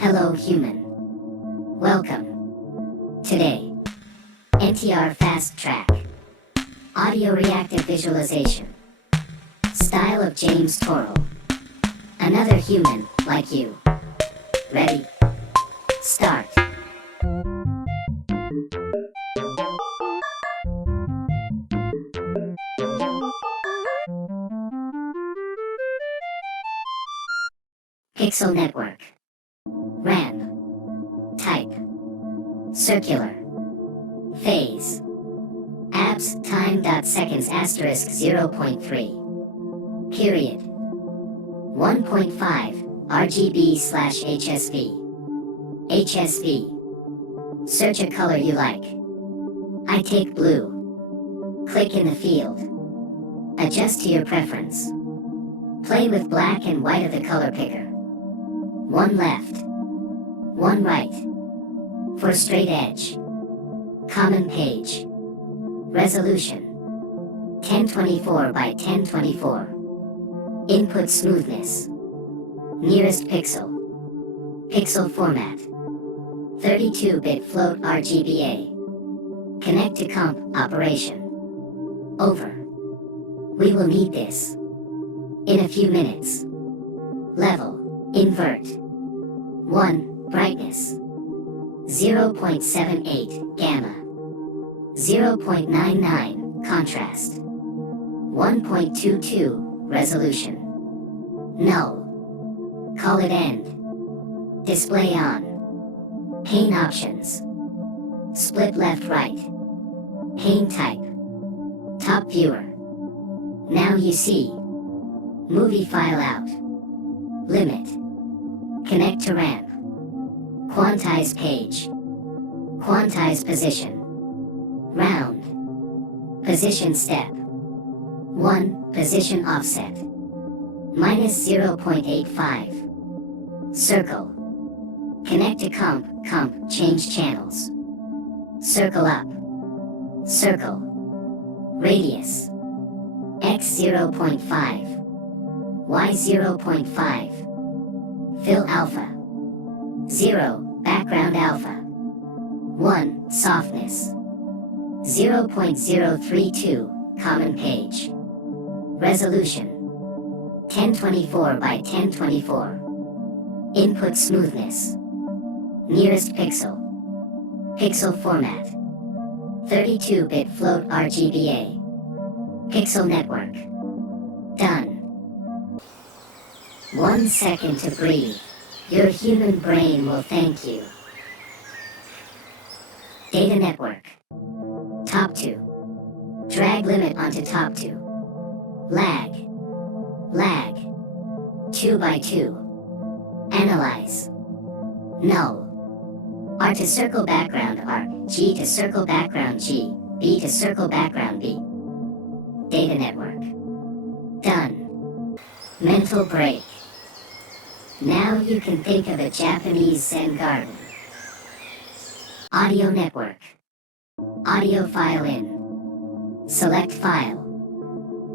Hello human. Welcome. Today, NTR Fast Track. Audio Reactive Visualization. Style of James Turrell. Another human, like you. Ready? Start. Pixel Network. RAM. Type. Circular. Phase. Abs. Time. Seconds. Asterisk 0.3. Period. 1.5. RGB/HSV. HSV. Search a color you like. I take blue. Click in the field. Adjust to your preference. Play with black and white of the color picker. One left. One right. For straight edge. Common page. Resolution. 1024 by 1024. Input smoothness. Nearest pixel. Pixel format. 32-bit float RGBA. Connect to comp operation. Over. We will need this. In a few minutes. Level. Invert. 1. Brightness. 0.78 gamma. 0.99 contrast. 1.22 resolution. Null. Call it end. Display on. Pane options. Split left right. Pane type. Top viewer. Now you see. Movie file out. Limit. Connect to ramp. Quantized page. Quantized position. Round. Position step. 1. Position offset. -0.85. Circle. Connect to comp. Change channels. Circle up. Circle. Radius. X 0.5. Y 0.5. Fill alpha. 0. Background alpha. 1. Softness. 0.032. Common page. Resolution. 1024 by 1024. Input smoothness. Nearest pixel. Pixel format. 32-bit float RGBA. Pixel network. Done. 1 second to breathe. Your human brain will thank you. Data network. Top 2. Drag limit onto top 2. Lag. 2 by 2. Analyze. Null. R to circle background R. G to circle background G. B to circle background B. Data network. Done. Mental break. Now you can think of a Japanese Zen garden. Audio network. Audio file in. Select file.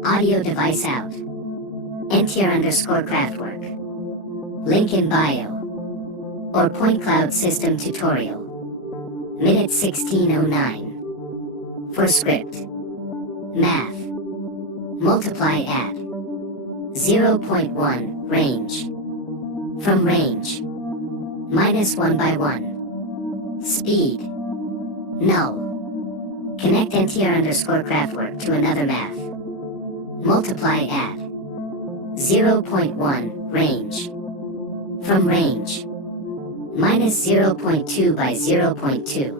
Audio device out. NTR_craftwork. Link in bio. Or point cloud system tutorial. Minute 1609. For Skript. Math. Multiply add. 0.1 range. From range. -1 by 1. Speed. Null. Connect NTR_craftwork to another math. Multiply add. 0.1 range. From range. -0.2 by 0.2.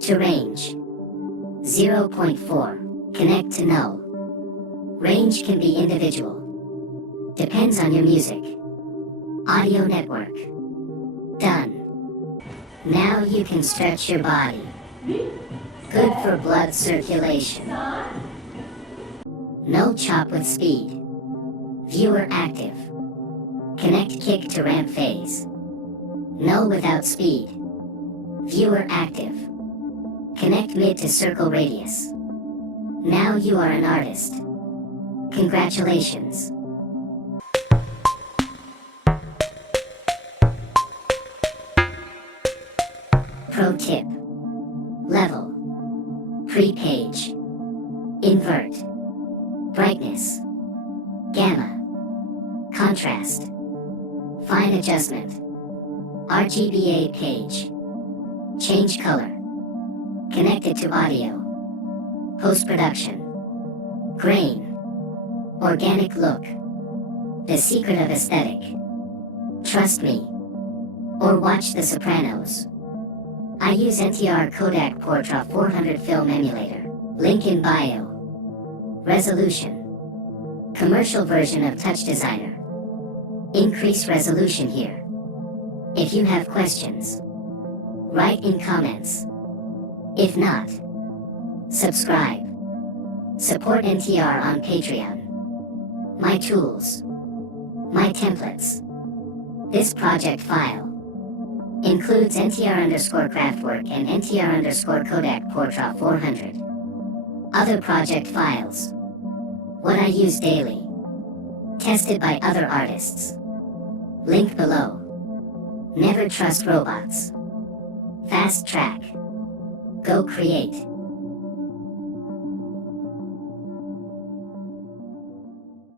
To range. 0.4. Connect to null. Range can be individual. Depends on your music. Audio network. Done. Now you can stretch your body. Good for blood circulation. No chop with speed. Viewer active. Connect kick to ramp phase. Null without speed. Viewer active. Connect mid to circle radius. Now you are an artist. Congratulations. Pro tip. Level. Pre-page. Invert. Brightness. Gamma. Contrast. Fine adjustment. RGBA page. Change color. Connected to audio. Post-production. Grain. Organic look. The secret of aesthetic. Trust me. Or watch The Sopranos. I use NTR Kodak Portra 400 film emulator. Link in bio. Resolution. Commercial version of TouchDesigner. Increase resolution here. If you have questions, write in comments. If not, subscribe. Support NTR on Patreon. My tools. My templates. This project file includes NTR_Craftwork and NTR_Kodak Portra 400. Other project files. What I use daily. Tested by other artists. Link below. Never trust robots. Fast track. Go create.